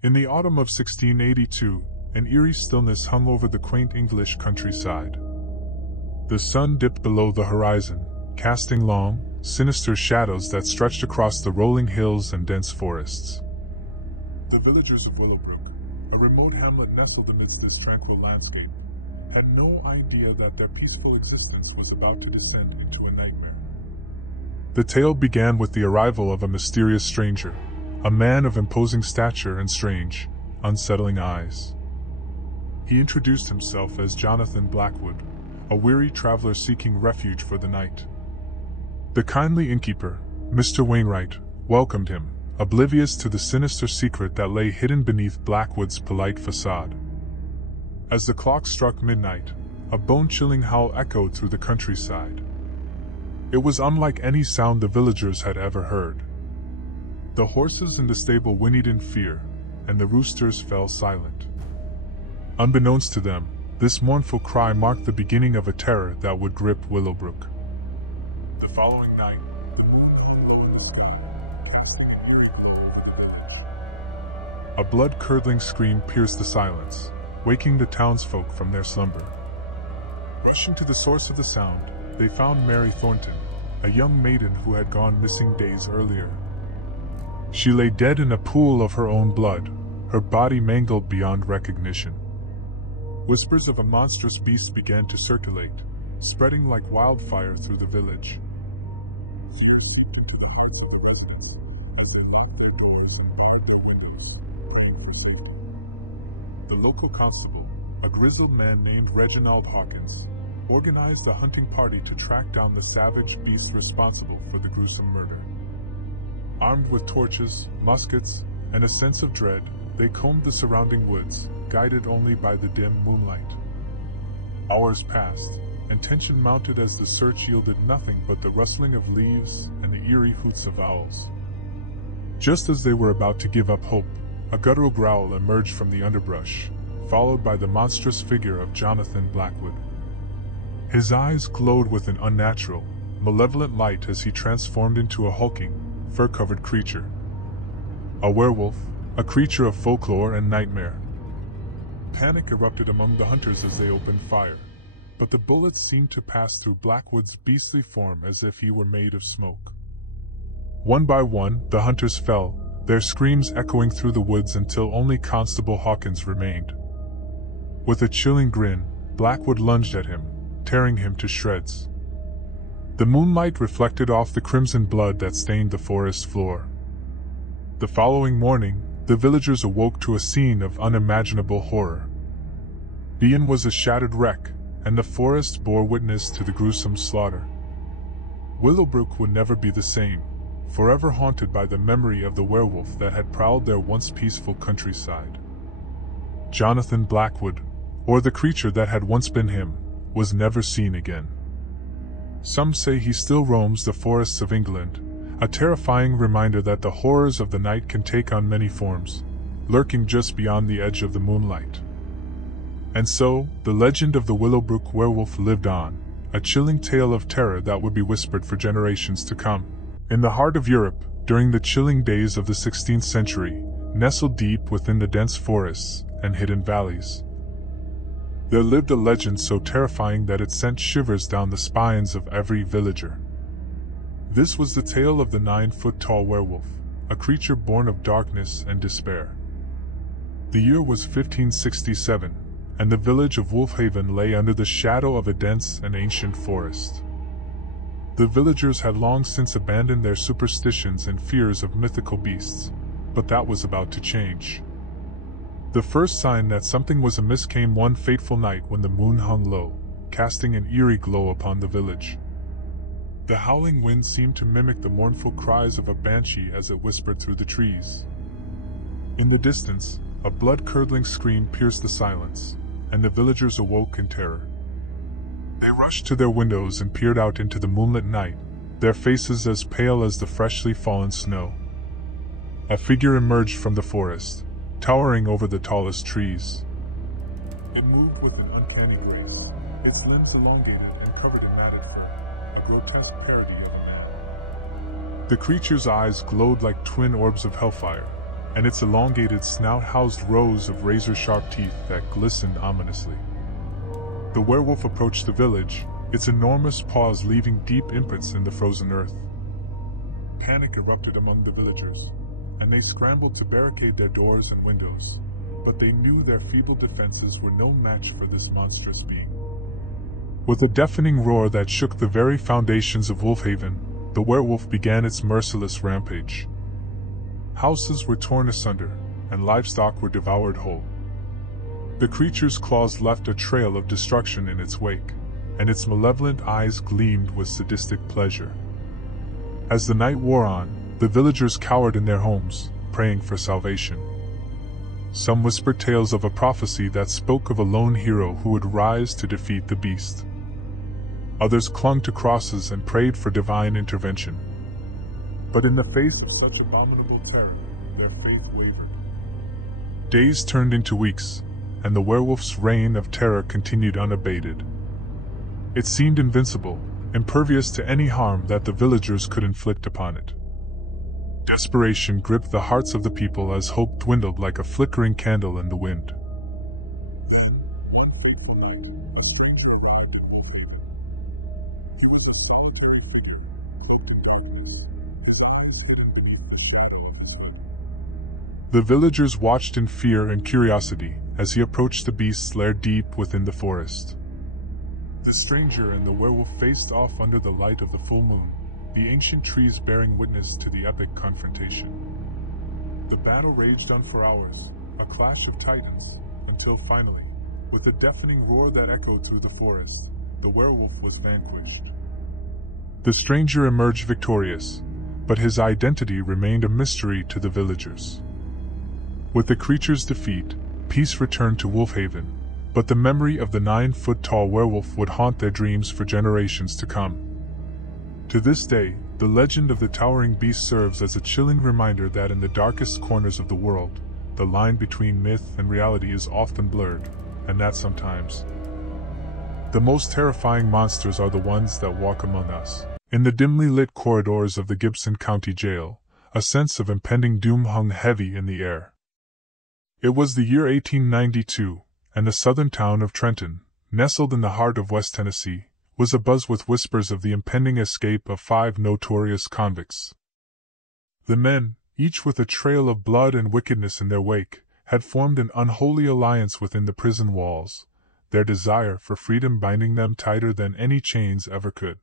In the autumn of 1682, an eerie stillness hung over the quaint English countryside. The sun dipped below the horizon, casting long, sinister shadows that stretched across the rolling hills and dense forests. The villagers of Willowbrook, a remote hamlet nestled amidst this tranquil landscape, had no idea that their peaceful existence was about to descend into a nightmare. The tale began with the arrival of a mysterious stranger, a man of imposing stature and strange, unsettling eyes. He introduced himself as Jonathan Blackwood, a weary traveler seeking refuge for the night. The kindly innkeeper, Mr. Wainwright, welcomed him, oblivious to the sinister secret that lay hidden beneath Blackwood's polite facade. As the clock struck midnight, a bone-chilling howl echoed through the countryside. It was unlike any sound the villagers had ever heard. The horses in the stable whinnied in fear, and the roosters fell silent. Unbeknownst to them, this mournful cry marked the beginning of a terror that would grip Willowbrook. The following night, a blood-curdling scream pierced the silence, waking the townsfolk from their slumber. Rushing to the source of the sound, they found Mary Thornton, a young maiden who had gone missing days earlier. She lay dead in a pool of her own blood, her body mangled beyond recognition. Whispers of a monstrous beast began to circulate, spreading like wildfire through the village. The local constable, a grizzled man named Reginald Hawkins, organized a hunting party to track down the savage beast responsible for the gruesome murder. Armed with torches, muskets, and a sense of dread, they combed the surrounding woods, guided only by the dim moonlight. Hours passed, and tension mounted as the search yielded nothing but the rustling of leaves and the eerie hoots of owls. Just as they were about to give up hope, a guttural growl emerged from the underbrush, followed by the monstrous figure of Jonathan Blackwood. His eyes glowed with an unnatural, malevolent light as he transformed into a hulking, fur-covered creature. A werewolf, a creature of folklore and nightmare. Panic erupted among the hunters as they opened fire, but the bullets seemed to pass through Blackwood's beastly form as if he were made of smoke. One by one, the hunters fell, their screams echoing through the woods until only Constable Hawkins remained. With a chilling grin, Blackwood lunged at him, tearing him to shreds. The moonlight reflected off the crimson blood that stained the forest floor. The following morning, the villagers awoke to a scene of unimaginable horror. The inn was a shattered wreck, and the forest bore witness to the gruesome slaughter. Willowbrook would never be the same, forever haunted by the memory of the werewolf that had prowled their once peaceful countryside. Jonathan Blackwood, or the creature that had once been him, was never seen again. Some say he still roams the forests of England, a terrifying reminder that the horrors of the night can take on many forms, lurking just beyond the edge of the moonlight. And so, the legend of the Willowbrook werewolf lived on, a chilling tale of terror that would be whispered for generations to come. In the heart of Europe, during the chilling days of the 16th century, nestled deep within the dense forests and hidden valleys, there lived a legend so terrifying that it sent shivers down the spines of every villager. This was the tale of the 9-foot-tall werewolf, a creature born of darkness and despair. The year was 1567, and the village of Wolfhaven lay under the shadow of a dense and ancient forest. The villagers had long since abandoned their superstitions and fears of mythical beasts, but that was about to change. The first sign that something was amiss came one fateful night when the moon hung low, casting an eerie glow upon the village. The howling wind seemed to mimic the mournful cries of a banshee as it whispered through the trees. In the distance, a blood-curdling scream pierced the silence, and the villagers awoke in terror. They rushed to their windows and peered out into the moonlit night, their faces as pale as the freshly fallen snow. A figure emerged from the forest, towering over the tallest trees. It moved with an uncanny grace, its limbs elongated and covered in matted fur, a grotesque parody of a man. The creature's eyes glowed like twin orbs of hellfire, and its elongated snout housed rows of razor-sharp teeth that glistened ominously. The werewolf approached the village, its enormous paws leaving deep imprints in the frozen earth. Panic erupted among the villagers, and they scrambled to barricade their doors and windows, but they knew their feeble defenses were no match for this monstrous being. With a deafening roar that shook the very foundations of Wolfhaven, the werewolf began its merciless rampage. Houses were torn asunder, and livestock were devoured whole. The creature's claws left a trail of destruction in its wake, and its malevolent eyes gleamed with sadistic pleasure. As the night wore on, the villagers cowered in their homes, praying for salvation. Some whispered tales of a prophecy that spoke of a lone hero who would rise to defeat the beast. Others clung to crosses and prayed for divine intervention. But in the face of such abominable terror, their faith wavered. Days turned into weeks, and the werewolf's reign of terror continued unabated. It seemed invincible, impervious to any harm that the villagers could inflict upon it. Desperation gripped the hearts of the people as hope dwindled like a flickering candle in the wind. The villagers watched in fear and curiosity as he approached the beast's lair deep within the forest. The stranger and the werewolf faced off under the light of the full moon, the ancient trees bearing witness to the epic confrontation. The battle raged on for hours, a clash of titans, until finally, with a deafening roar that echoed through the forest, the werewolf was vanquished. The stranger emerged victorious, but his identity remained a mystery to the villagers. With the creature's defeat, peace returned to Wolfhaven, but the memory of the 9-foot-tall werewolf would haunt their dreams for generations to come. To this day, the legend of the towering beast serves as a chilling reminder that in the darkest corners of the world, the line between myth and reality is often blurred, and that sometimes the most terrifying monsters are the ones that walk among us. In the dimly lit corridors of the Gibson County Jail, a sense of impending doom hung heavy in the air. It was the year 1892, and the southern town of Trenton, nestled in the heart of West Tennessee, was abuzz with whispers of the impending escape of 5 notorious convicts. The men, each with a trail of blood and wickedness in their wake, had formed an unholy alliance within the prison walls, their desire for freedom binding them tighter than any chains ever could.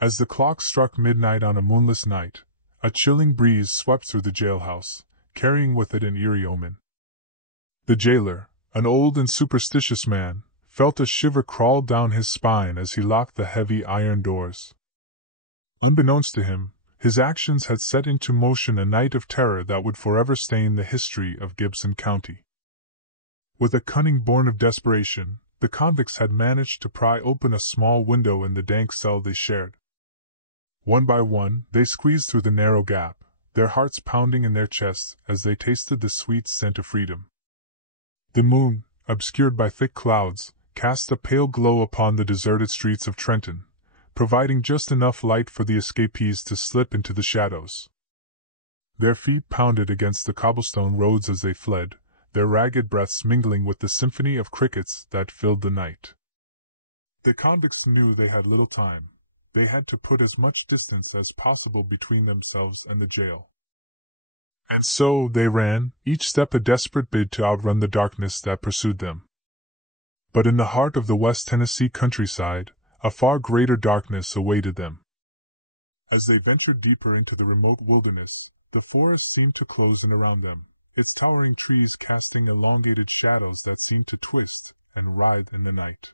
As the clock struck midnight on a moonless night, a chilling breeze swept through the jailhouse, carrying with it an eerie omen. The jailer, an old and superstitious man, felt a shiver crawl down his spine as he locked the heavy iron doors. Unbeknownst to him, his actions had set into motion a night of terror that would forever stain the history of Gibson County. With a cunning born of desperation, the convicts had managed to pry open a small window in the dank cell they shared. One by one, they squeezed through the narrow gap, their hearts pounding in their chests as they tasted the sweet scent of freedom. The moon, obscured by thick clouds, cast a pale glow upon the deserted streets of Trenton, providing just enough light for the escapees to slip into the shadows. Their feet pounded against the cobblestone roads as they fled, their ragged breaths mingling with the symphony of crickets that filled the night. The convicts knew they had little time. They had to put as much distance as possible between themselves and the jail. And so they ran, each step a desperate bid to outrun the darkness that pursued them. But in the heart of the West Tennessee countryside, a far greater darkness awaited them. As they ventured deeper into the remote wilderness, the forest seemed to close in around them, its towering trees casting elongated shadows that seemed to twist and writhe in the night.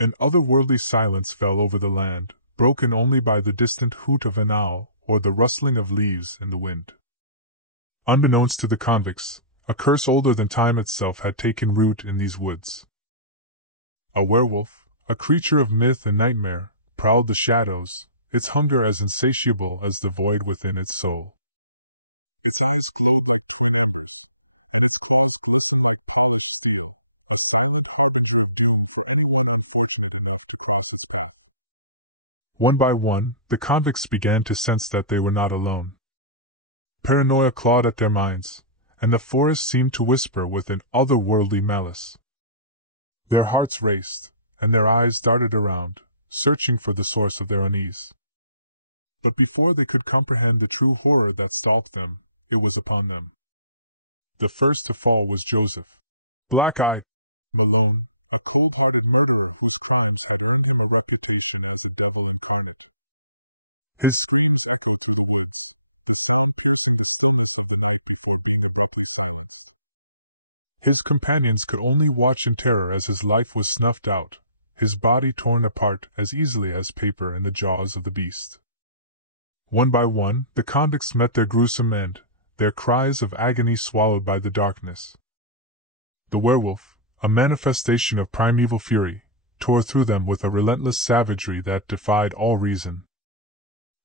An otherworldly silence fell over the land, broken only by the distant hoot of an owl or the rustling of leaves in the wind. Unbeknownst to the convicts, a curse older than time itself had taken root in these woods. A werewolf, a creature of myth and nightmare, prowled the shadows, its hunger as insatiable as the void within its soul. Its eyes glowed like torment, and its claws glistened like polished steel, a silent harbinger of doom for anyone unfortunate enough to cross its path. One by one, the convicts began to sense that they were not alone. Paranoia clawed at their minds, and the forest seemed to whisper with an otherworldly malice. Their hearts raced, and their eyes darted around, searching for the source of their unease. But before they could comprehend the true horror that stalked them, it was upon them. The first to fall was Joseph. Black-eyed Malone, a cold-hearted murderer whose crimes had earned him a reputation as a devil incarnate. His screams echoed through the woods, his sound piercing the stillness of the night before being abruptly silenced. His companions could only watch in terror as his life was snuffed out, his body torn apart as easily as paper in the jaws of the beast. One by one, the convicts met their gruesome end, their cries of agony swallowed by the darkness. The werewolf, a manifestation of primeval fury, tore through them with a relentless savagery that defied all reason.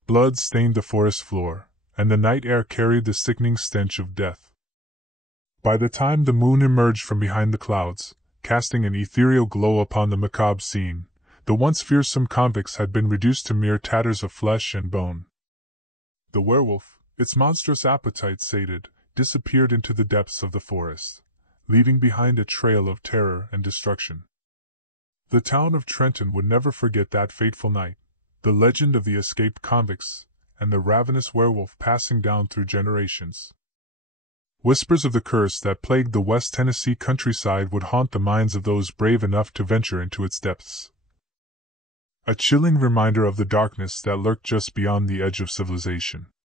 Blood stained the forest floor, and the night air carried the sickening stench of death. By the time the moon emerged from behind the clouds, casting an ethereal glow upon the macabre scene, the once fearsome convicts had been reduced to mere tatters of flesh and bone. The werewolf, its monstrous appetite sated, disappeared into the depths of the forest, leaving behind a trail of terror and destruction. The town of Trenton would never forget that fateful night, the legend of the escaped convicts, and the ravenous werewolf passing down through generations. Whispers of the curse that plagued the West Tennessee countryside would haunt the minds of those brave enough to venture into its depths. A chilling reminder of the darkness that lurked just beyond the edge of civilization.